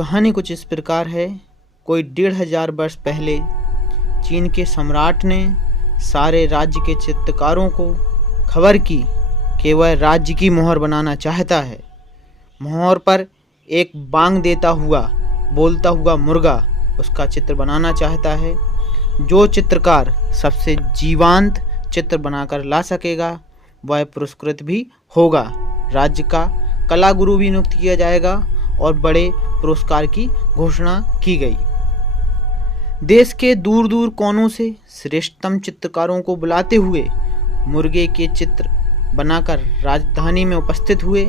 कहानी कुछ इस प्रकार है। कोई 1500 वर्ष पहले चीन के सम्राट ने सारे राज्य के चित्रकारों को खबर की कि वह राज्य की मोहर बनाना चाहता है। मोहर पर एक बांग देता हुआ बोलता हुआ मुर्गा उसका चित्र बनाना चाहता है। जो चित्रकार सबसे जीवंत चित्र बनाकर ला सकेगा वह पुरस्कृत भी होगा। राज्य का कला गुरु भी नियुक्त किया जाएगा और बड़े पुरस्कार की घोषणा की गई। देश के दूर दूर कोनों से श्रेष्ठतम चित्रकारों को बुलाते हुए मुर्गे के चित्र बनाकर राजधानी में उपस्थित हुए।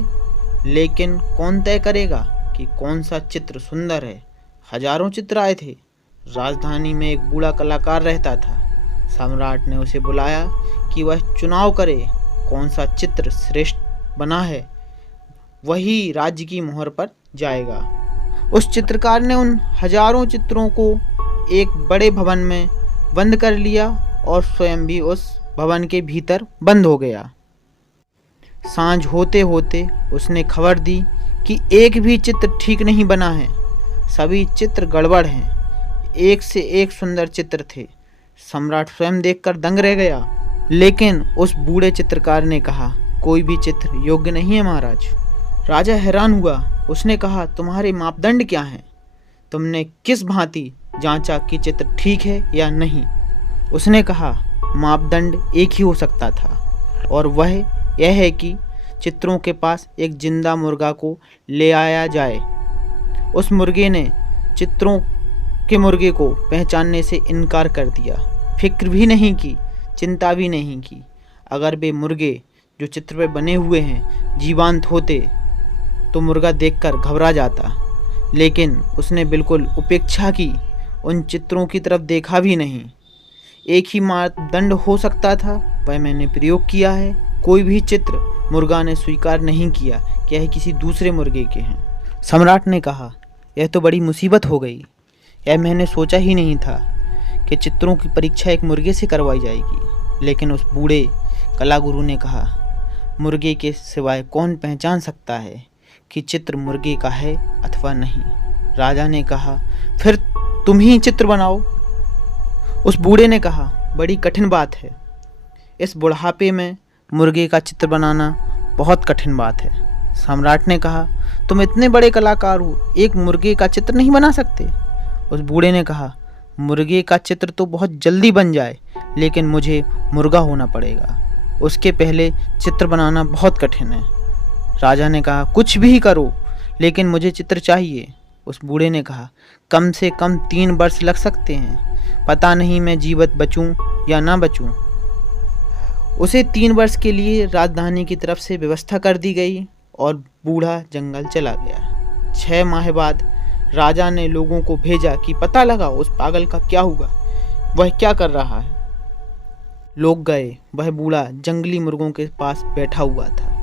लेकिन कौन तय करेगा कि कौन सा चित्र सुंदर है? हजारों चित्र आए थे। राजधानी में एक बूढ़ा कलाकार रहता था। सम्राट ने उसे बुलाया कि वह चुनाव करे कौन सा चित्र श्रेष्ठ बना है, वही राज्य की मोहर पर जाएगा। उस चित्रकार ने उन हजारों चित्रों को एक बड़े भवन में बंद कर लिया और स्वयं भी उस भवन के भीतर बंद हो गया। सांझ होते होते उसने खबर दी कि एक भी चित्र ठीक नहीं बना है, सभी चित्र गड़बड़ हैं। एक से एक सुंदर चित्र थे। सम्राट स्वयं देखकर दंग रह गया। लेकिन उस बूढ़े चित्रकार ने कहा, कोई भी चित्र योग्य नहीं है महाराज। राजा हैरान हुआ। उसने कहा, तुम्हारे मापदंड क्या हैं? तुमने किस भांति जांचा कि चित्र ठीक है या नहीं? उसने कहा, मापदंड एक ही हो सकता था और वह यह है कि चित्रों के पास एक जिंदा मुर्गा को ले आया जाए। उस मुर्गे ने चित्रों के मुर्गे को पहचानने से इनकार कर दिया। फिक्र भी नहीं की, चिंता भी नहीं की। अगर वे मुर्गे जो चित्र पर बने हुए हैं जीवंत होते तो मुर्गा देखकर घबरा जाता। लेकिन उसने बिल्कुल उपेक्षा की, उन चित्रों की तरफ देखा भी नहीं। एक ही मापदंड हो सकता था, वह मैंने प्रयोग किया है। कोई भी चित्र मुर्गा ने स्वीकार नहीं किया कि यह किसी दूसरे मुर्गे के हैं। सम्राट ने कहा, यह तो बड़ी मुसीबत हो गई। यह मैंने सोचा ही नहीं था कि चित्रों की परीक्षा एक मुर्गे से करवाई जाएगी। लेकिन उस बूढ़े कलागुरु ने कहा, मुर्गे के सिवाय कौन पहचान सकता है कि चित्र मुर्गे का है अथवा नहीं? राजा ने कहा, फिर तुम ही चित्र बनाओ। उस बूढ़े ने कहा, बड़ी कठिन बात है। इस बुढ़ापे में मुर्गे का चित्र बनाना बहुत कठिन बात है। सम्राट ने कहा, तुम इतने बड़े कलाकार हो, एक मुर्गे का चित्र नहीं बना सकते? उस बूढ़े ने कहा, मुर्गे का चित्र तो बहुत जल्दी बन जाए, लेकिन मुझे मुर्गा होना पड़ेगा। उसके पहले चित्र बनाना बहुत कठिन है। राजा ने कहा, कुछ भी करो, लेकिन मुझे चित्र चाहिए। उस बूढ़े ने कहा, कम से कम 3 वर्ष लग सकते हैं। पता नहीं मैं जीवित बचूं या ना बचूं। उसे 3 वर्ष के लिए राजधानी की तरफ से व्यवस्था कर दी गई और बूढ़ा जंगल चला गया। 6 माह बाद राजा ने लोगों को भेजा कि पता लगाओ उस पागल का क्या हुआ, वह क्या कर रहा है। लोग गए। वह बूढ़ा जंगली मुर्गों के पास बैठा हुआ था।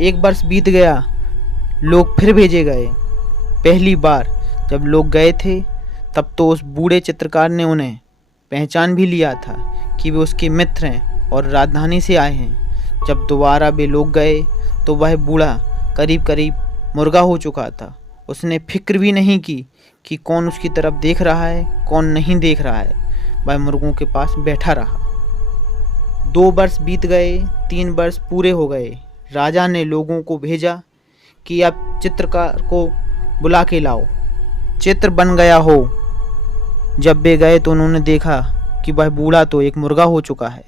1 वर्ष बीत गया। लोग फिर भेजे गए। पहली बार जब लोग गए थे तब तो उस बूढ़े चित्रकार ने उन्हें पहचान भी लिया था कि वे उसके मित्र हैं और राजधानी से आए हैं। जब दोबारा वे लोग गए तो वह बूढ़ा करीब करीब मुर्गा हो चुका था। उसने फिक्र भी नहीं की कि कौन उसकी तरफ देख रहा है, कौन नहीं देख रहा है। वह मुर्गों के पास बैठा रहा। 2 वर्ष बीत गए, 3 वर्ष पूरे हो गए। राजा ने लोगों को भेजा कि अब चित्रकार को बुला के लाओ, चित्र बन गया हो। जब वे गए तो उन्होंने देखा कि वह बूढ़ा तो एक मुर्गा हो चुका है।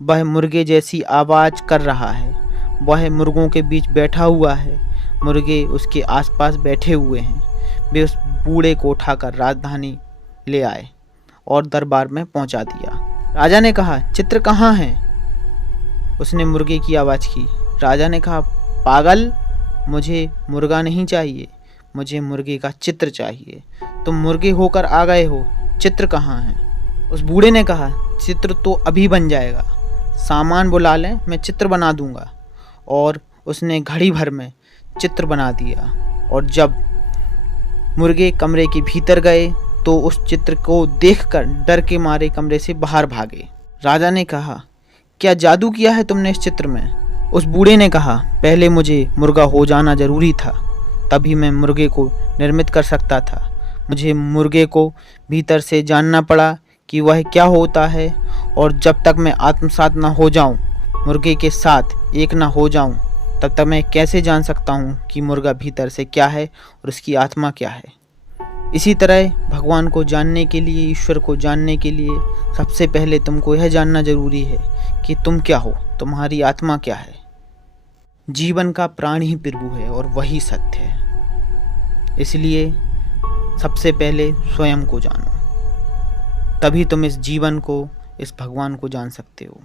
वह मुर्गे जैसी आवाज़ कर रहा है। वह मुर्गों के बीच बैठा हुआ है। मुर्गे उसके आसपास बैठे हुए हैं। वे उस बूढ़े को उठाकर राजधानी ले आए और दरबार में पहुंचा दिया। राजा ने कहा, चित्र कहाँ है? उसने मुर्गे की आवाज़ की। राजा ने कहा, पागल, मुझे मुर्गा नहीं चाहिए, मुझे मुर्गे का चित्र चाहिए। तुम मुर्गे होकर आ गए हो, चित्र कहाँ है? उस बूढ़े ने कहा, चित्र तो अभी बन जाएगा, सामान बुला लें, मैं चित्र बना दूंगा। और उसने घड़ी भर में चित्र बना दिया। और जब मुर्गे कमरे के भीतर गए तो उस चित्र को देखकर डर के मारे कमरे से बाहर भागे। राजा ने कहा, क्या जादू किया है तुमने इस चित्र में? उस बूढ़े ने कहा, पहले मुझे मुर्गा हो जाना जरूरी था, तभी मैं मुर्गे को निर्मित कर सकता था। मुझे मुर्गे को भीतर से जानना पड़ा कि वह क्या होता है, और जब तक मैं आत्मसात ना हो जाऊं, मुर्गे के साथ एक ना हो जाऊं, तब तक मैं कैसे जान सकता हूं कि मुर्गा भीतर से क्या है और उसकी आत्मा क्या है। इसी तरह भगवान को जानने के लिए, ईश्वर को जानने के लिए सबसे पहले तुमको यह जानना जरूरी है कि तुम क्या हो, तुम्हारी आत्मा क्या है। जीवन का प्राण ही प्रभु है और वही सत्य है। इसलिए सबसे पहले स्वयं को जानो, तभी तुम इस जीवन को, इस भगवान को जान सकते हो।